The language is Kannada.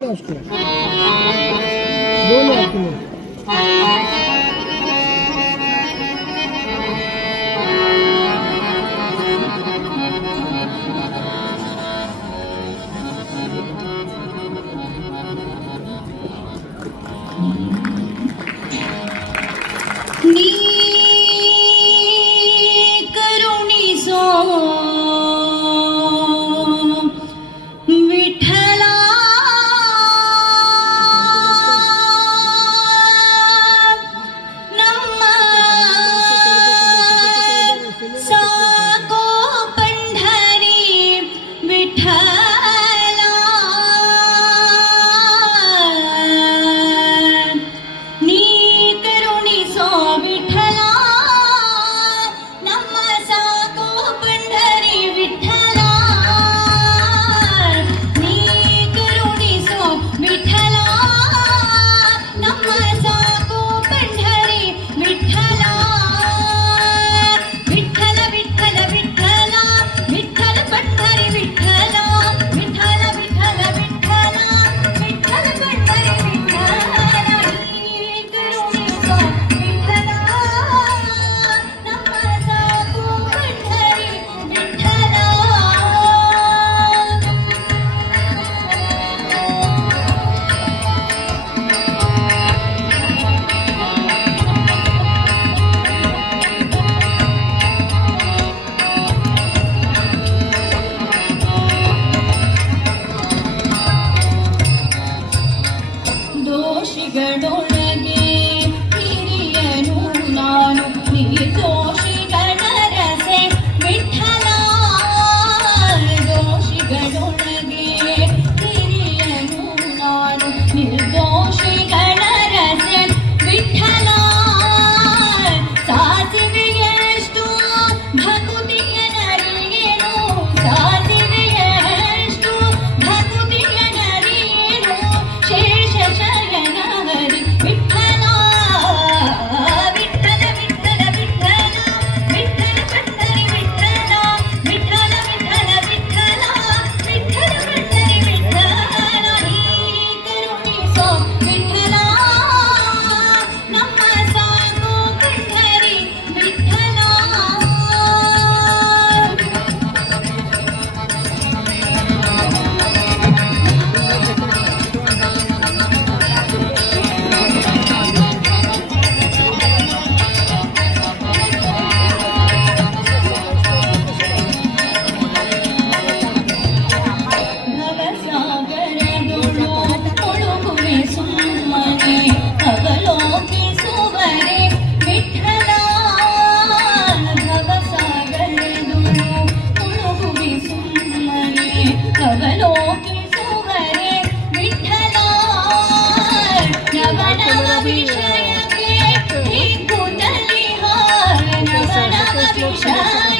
उसको बोलो अपने नी करुणी सो विठला ನಮ್ಮ ಸಾಕೋ ಪಂಢರಿ ವಿಠಲ ನೀ ಕರುಣಿಸೋ ವಿಠಲ ನಮ್ಮ ಸಾಕೋ ಪಂಢರಿ ವಿಠಲ ನೀ ಕರುಣಿಸೋ ವಿಠಲ ನಮ್ಮ ಸಾಕೋ ಪಂಢರಿ ವಿಠಲ ವಿಠಲ ವಿಠಲ ವಿಠಲ ವಿಠಲ ಪಂಢರಿ ವಿಠಲ ವಿಠಲ ವಿಠಲ ವಿಠಲ ವಿಠಲ ಪಂಢರಿ ವಿಠಲ ನೀ ಕರುಣಿಸೋ ವಿಠಲ ನಮ್ಮ ಸಾಕು ಪಂಢರಿ ವಿಠಲ ದೋಷಿಗಳೊಳಗೆ ಹಿರಿಯನು ನಾನು ನಿರ್ದೋಷಿಗಳ ರಸೆ ವಿಠಲ ದೋಷಿಗಳೊಳಗೆ ಹಿರಿಯನು ನಾನು ನಿರ್ದೋಷಿಗಳ ರಸೆ ವಿಠಲ ಸಾಸಿವೆಯಷ್ಟು ಭಕುತಿಯ ನರಿಯೇನು ಸಾಸಿವೆಯಷ್ಟು ಭಕುತಿಯ ನರಿಯೇನು ಶೇಷ ಶಯನ ಹರಿ ವಿಠಲ ವಿಠಲ ವಿಠಲ ವಿಠಲ ವಿಠಲ ಪಂಢರಿ ವಿಠಲ ವಿಠಲ ವಿಠಲ ವಿಠಲ ವಿಠಲ ಪಂಢರಿ ವಿಠಲ ನೀ ಕರುಣಿಸೋ ವಿಠಲ ನಮ್ಮ ಸಾಕು ಪಂಢರಿ ವಿಠಲ ಭವಸಾಗರದೊಳು ಮುಳುಗುವೆ ಸುಮ್ಮನೆ ಅವಲೋಕಿಸುವರೆ ವಿಠಲ ಭವಸಾಗರದೊಳು ಮುಳುಗುವೆ ಸುಮ್ಮನೆ ಅವಲೋಕಿಸುವರೆ ವಿಠಲ ನವನವ ವಿಷಯಕ್ಕೆ ಈ ಕೂಡಲಿ ನವನವ ವಿಷಯ